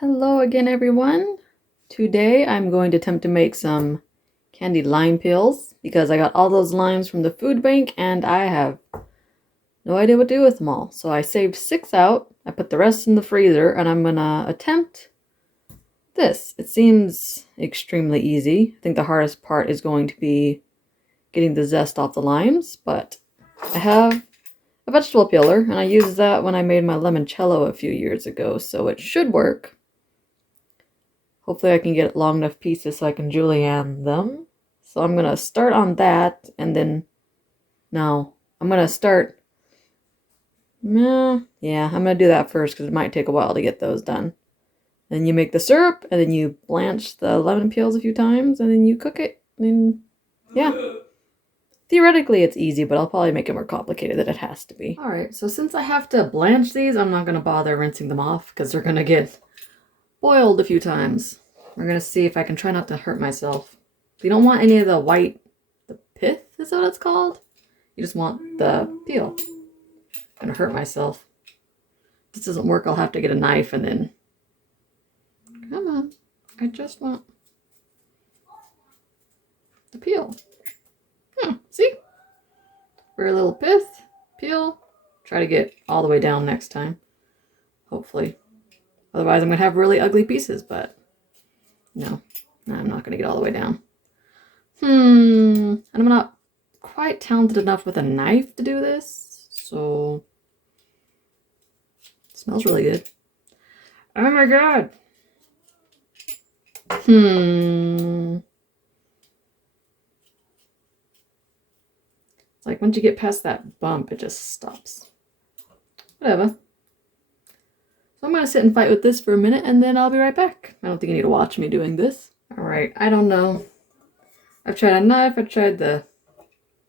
Hello again, everyone. Today I'm going to attempt to make some candied lime peels because I got all those limes from the food bank and I have no idea what to do with them all. So I saved 6 out, I put the rest in the freezer, and I'm gonna attempt this. It seems extremely easy. I think the hardest part is going to be getting the zest off the limes, but I have a vegetable peeler and I used that when I made my limoncello a few years ago, so it should work. Hopefully I can get long enough pieces so I can julienne them. So I'm going to start on that, and then, no, I'm going to start, yeah, I'm going to do that first because it might take a while to get those done. Then you make the syrup, and then you blanch the lemon peels a few times, and then you cook it, and yeah. Theoretically it's easy, but I'll probably make it more complicated than it has to be. Alright, so since I have to blanch these, I'm not going to bother rinsing them off because they're going to get boiled a few times. We're gonna see if I can try not to hurt myself. You don't want any of the white, the pith, is that what it's called? You just want the peel. I'm gonna hurt myself. If this doesn't work, I'll have to get a knife and then... Come on, I just want the peel. See? Very little pith, peel. Try to get all the way down next time. Hopefully. Otherwise, I'm going to have really ugly pieces, but no, I'm not going to get all the way down. And I'm not quite talented enough with a knife to do this, so it smells really good. Oh my god! It's like once you get past that bump, it just stops. Whatever. So I'm going to sit and fight with this for a minute, and then I'll be right back. I don't think you need to watch me doing this. Alright, I don't know. I've tried a knife, I've tried the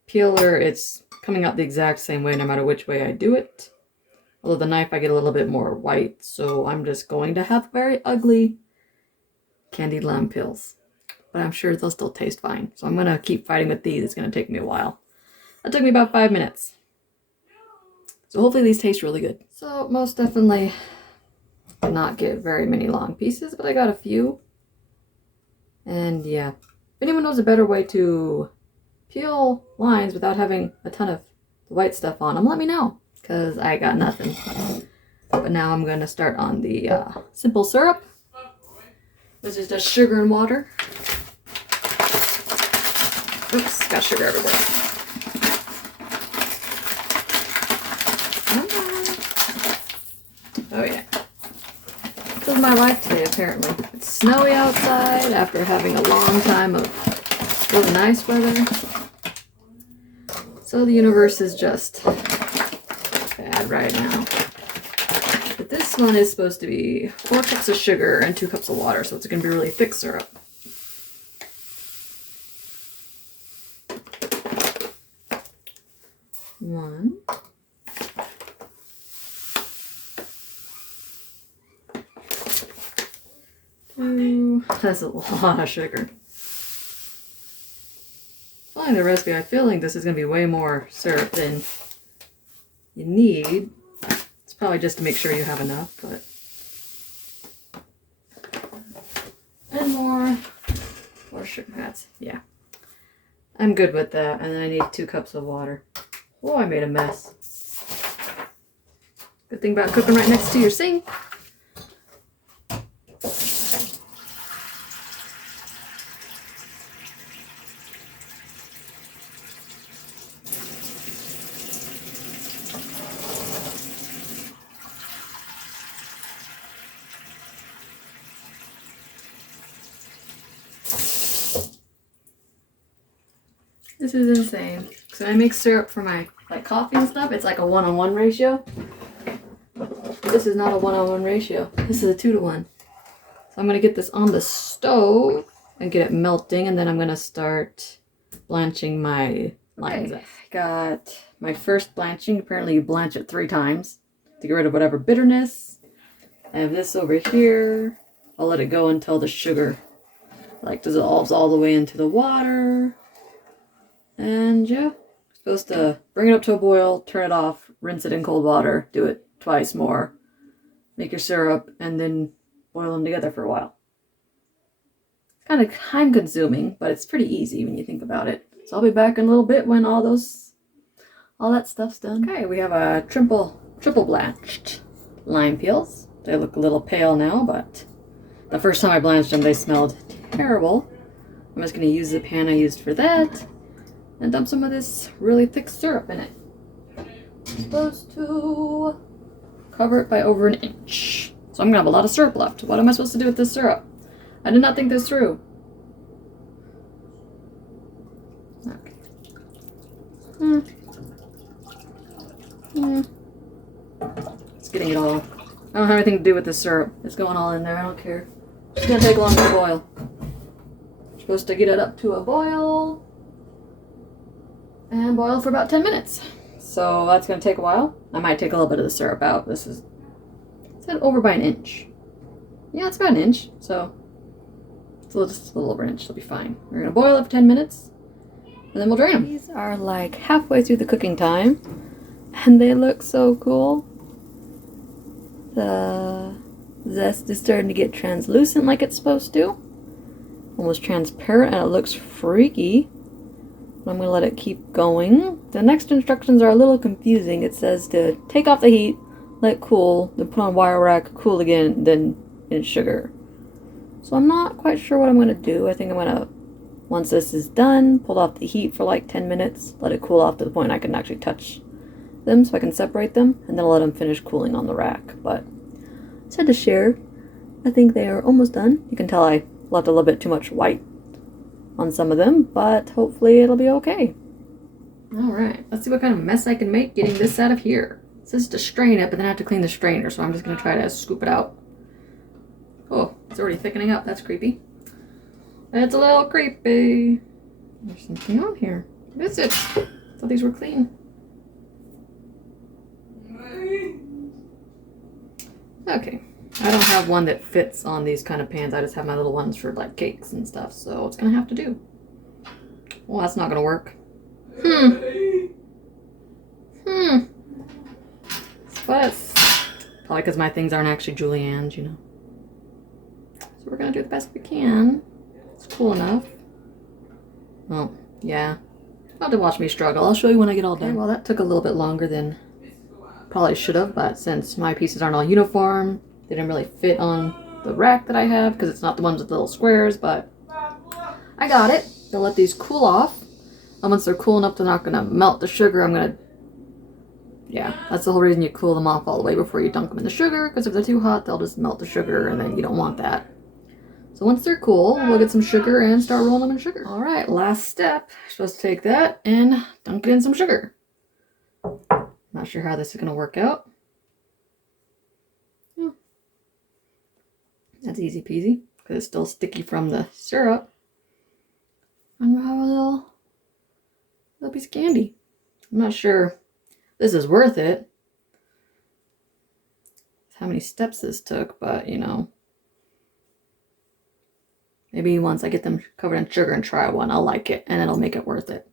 peeler. It's coming out the exact same way no matter which way I do it. Although the knife I get a little bit more white, so I'm just going to have very ugly candied lime peels. But I'm sure they'll still taste fine. So I'm going to keep fighting with these. It's going to take me a while. That took me about 5 minutes. So hopefully these taste really good. So most definitely... did not get very many long pieces, but I got a few. And yeah, if anyone knows a better way to peel limes without having a ton of the white stuff on them, let me know, because I got nothing. But now I'm going to start on the simple syrup, which is just sugar and water. Oops, got sugar everywhere. Oh yeah. This is my life today, apparently. It's snowy outside after having a long time of really nice weather. So the universe is just bad right now. But this one is supposed to be 4 cups of sugar and 2 cups of water, so it's going to be really thick syrup. One. That's a lot of sugar. Following the recipe, I'm feeling this is going to be way more syrup than you need. It's probably just to make sure you have enough, but... And more sugar. Yeah. I'm good with that. And then I need 2 cups of water. Oh, I made a mess. Good thing about cooking right next to your sink. This is insane. So I make syrup for my coffee and stuff. It's like a 1-on-1 ratio. This is not a 1-on-1 ratio. This is a 2-to-1. So I'm going to get this on the stove and get it melting, and then I'm going to start blanching my limes. Okay. I got my first blanching. Apparently you blanch it 3 times to get rid of whatever bitterness. I have this over here. I'll let it go until the sugar dissolves all the way into the water. And yeah, supposed to bring it up to a boil, turn it off, rinse it in cold water, do it twice more, make your syrup, and then boil them together for a while. It's kind of time consuming, but it's pretty easy when you think about it. So I'll be back in a little bit when all that stuff's done. Okay, we have a triple blanched lime peels. They look a little pale now, but the first time I blanched them, they smelled terrible. I'm just going to use the pan I used for that and dump some of this really thick syrup in it. I'm supposed to cover it by over an inch. So I'm going to have a lot of syrup left. What am I supposed to do with this syrup? I did not think this through. Okay. It's getting it all. I don't have anything to do with this syrup. It's going all in there. I don't care. It's going to take long to boil. You're supposed to get it up to a boil and boil for about 10 minutes. So that's going to take a while. I might take a little bit of the syrup out. This is said over by an inch. Yeah, it's about an inch. So it's just a little over an inch. It'll be fine. We're going to boil it for 10 minutes and then we'll drain them. These are like halfway through the cooking time and they look so cool. The zest is starting to get translucent like it's supposed to. Almost transparent, and it looks freaky. But I'm going to let it keep going. The next instructions are a little confusing. It says to take off the heat, let it cool, then put on wire rack, cool again, then in sugar. So I'm not quite sure what I'm going to do. I think I'm going to, once this is done, pull off the heat for like 10 minutes, let it cool off to the point I can actually touch them so I can separate them, and then I'll let them finish cooling on the rack. But I said to share, I think they are almost done. You can tell I left a little bit too much white on some of them, but hopefully it'll be okay. Alright, let's see what kind of mess I can make getting this out of here. It says to strain it, but then I have to clean the strainer, so I'm just going to try to scoop it out. Oh, it's already thickening up. That's creepy. It's a little creepy. There's something on here. What is it? I thought these were clean. Okay, I don't have one that fits on these kind of pans. I just have my little ones for like cakes and stuff, so it's gonna have to do. Well, that's not gonna work. But it's probably because my things aren't actually Julianne's, you know. So we're gonna do the best we can. It's cool enough. Well, yeah. You'll have to watch me struggle. I'll show you when I get all done. Okay, well, that took a little bit longer than probably should have, but since my pieces aren't all uniform, they didn't really fit on the rack that I have because it's not the ones with the little squares, but I got it. I'll let these cool off. And once they're cool enough, they're not going to melt the sugar. Yeah, that's the whole reason you cool them off all the way before you dunk them in the sugar, because if they're too hot, they'll just melt the sugar, and then you don't want that. So once they're cool, we'll get some sugar and start rolling them in sugar. All right, last step. You're supposed to take that and dunk it in some sugar. Not sure how this is going to work out. That's easy peasy, because it's still sticky from the syrup. And we'll have a little piece of candy. I'm not sure this is worth it. How many steps this took, but you know. Maybe once I get them covered in sugar and try one, I'll like it, and it'll make it worth it.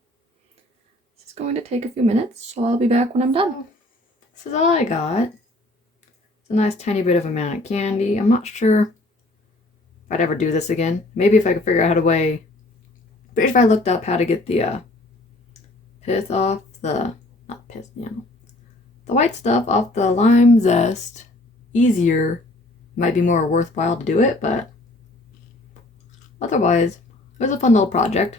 This is going to take a few minutes, so I'll be back when I'm done. This is all I got. It's a nice tiny bit of amount of candy. I'm not sure if I'd ever do this again. Maybe if I could figure out how to weigh. But if I looked up how to get the pith off the, not pith, you know, the white stuff off the lime zest easier, might be more worthwhile to do it, but otherwise, it was a fun little project.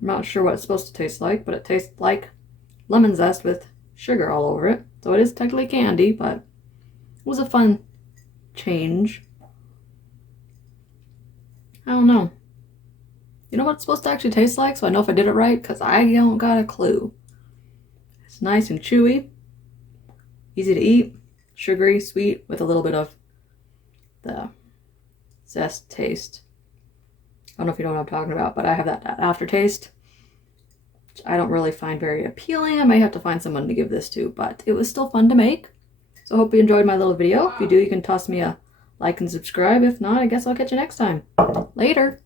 I'm not sure what it's supposed to taste like, but it tastes like lemon zest with sugar all over it. So it is technically candy, but it was a fun change. I don't know. You know what it's supposed to actually taste like? So I know if I did it right, because I don't got a clue. It's nice and chewy. Easy to eat. Sugary, sweet, with a little bit of the zest taste. I don't know if you know what I'm talking about, but I have that aftertaste, which I don't really find very appealing. I might have to find someone to give this to, but it was still fun to make. So I hope you enjoyed my little video. If you do, you can toss me a like and subscribe. If not, I guess I'll catch you next time. Later.